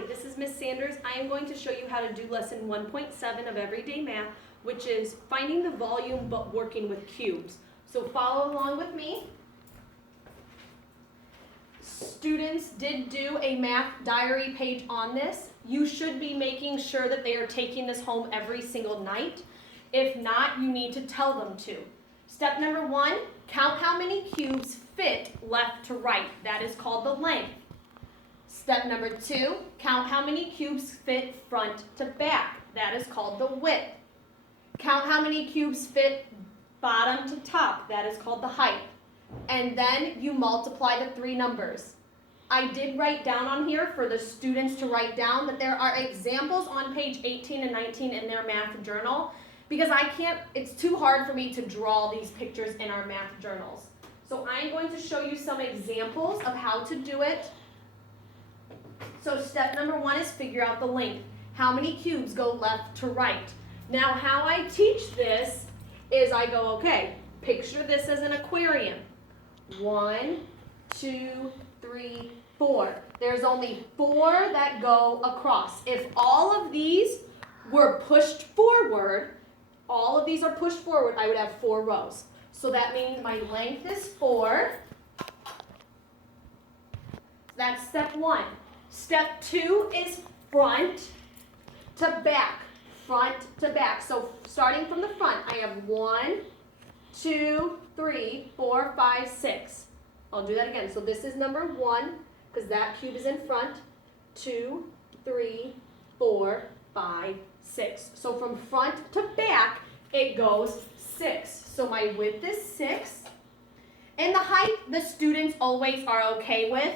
Hi, this is Miss Sanders. I am going to show you how to do lesson 1.7 of Everyday Math, which is finding the volume but working with cubes. So follow along with me. Students did do a math diary page on this. You should be making sure that they are taking this home every single night. If not, you need to tell them to. Step number 1, count how many cubes fit left to right. That is called the length. Step number 2, count how many cubes fit front to back. That is called the width. Count how many cubes fit bottom to top. That is called the height. And then you multiply the three numbers. I did write down on here for the students to write down that there are examples on page 18 and 19 in their math journal because it's too hard for me to draw these pictures in our math journals. So I'm going to show you some examples of how to do it. So step number 1 is figure out the length. How many cubes go left to right? Now how I teach this is I go, okay, picture this as an aquarium. 1, 2, 3, 4. There's only 4 that go across. If all of these were pushed forward, all of these are pushed forward, I would have 4 rows. So that means my length is 4. That's step 1. Step 2 is front to back. Front to back. So starting from the front, I have 1, 2, 3, 4, 5, 6. I'll do that again. So this is number 1 because that cube is in front. 2, 3, 4, 5, 6. So from front to back, it goes 6. So my width is 6. And the height, the students always are okay with.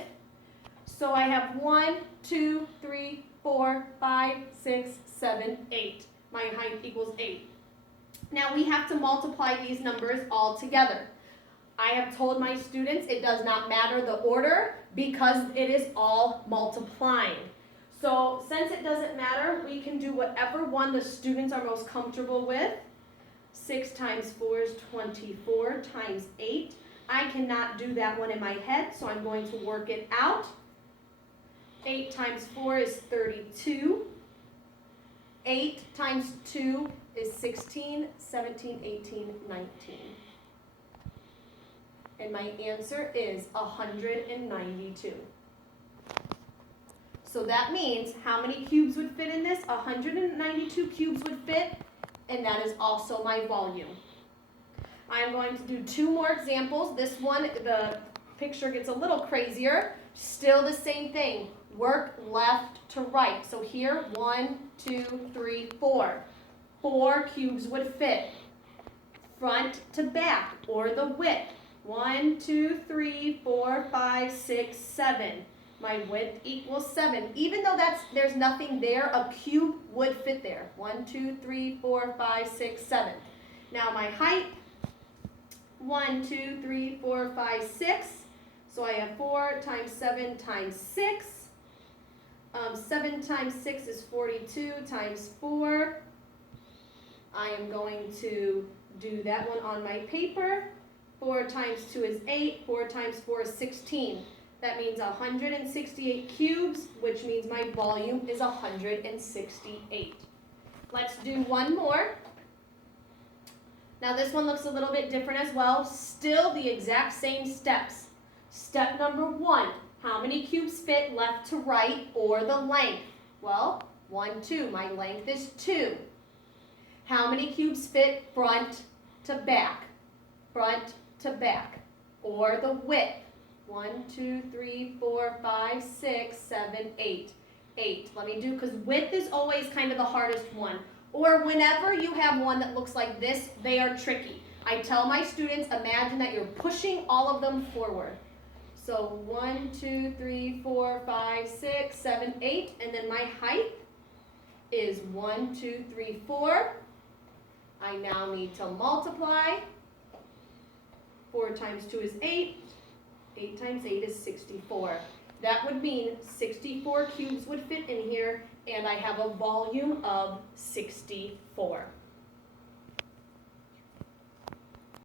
So I have 1, 2, 3, 4, 5, 6, 7, 8. My height equals 8. Now we have to multiply these numbers all together. I have told my students it does not matter the order because it is all multiplying. So since it doesn't matter, we can do whatever one the students are most comfortable with. 6 times 4 is 24 times 8. I cannot do that one in my head, so I'm going to work it out. 8 times 4 is 32. 8 times 2 is 16, 17, 18, 19. And my answer is 192. So that means how many cubes would fit in this? 192 cubes would fit, and that is also my volume. I'm going to do 2 more examples. This one, the picture gets a little crazier. Still the same thing. Work left to right. So here, 1, 2, 3, 4. 4 cubes would fit. Front to back, or the width. 1, 2, 3, 4, 5, 6, 7. My width equals 7. Even though there's nothing there, a cube would fit there. 1, 2, 3, 4, 5, 6, 7. Now my height, 1, 2, 3, 4, 5, 6. So I have 4 times 7 times 6. 7 times 6 is 42 times 4. I am going to do that one on my paper. 4 times 2 is 8. 4 times 4 is 16. That means 168 cubes, which means my volume is 168. Let's do one more. Now this one looks a little bit different as well. Still the exact same steps. Step number 1. How many cubes fit left to right, or the length? Well, 1, 2. My length is 2. How many cubes fit front to back? Front to back. Or the width? 1, 2, 3, 4, 5, 6, 7, 8. 8. Let me do, because width is always kind of the hardest one. Or whenever you have one that looks like this, they are tricky. I tell my students, imagine that you're pushing all of them forward. So 1, 2, 3, 4, 5, 6, 7, 8, and then my height is 1, 2, 3, 4. I now need to multiply. 4 times 2 is 8. 8 times 8 is 64. That would mean 64 cubes would fit in here, and I have a volume of 64.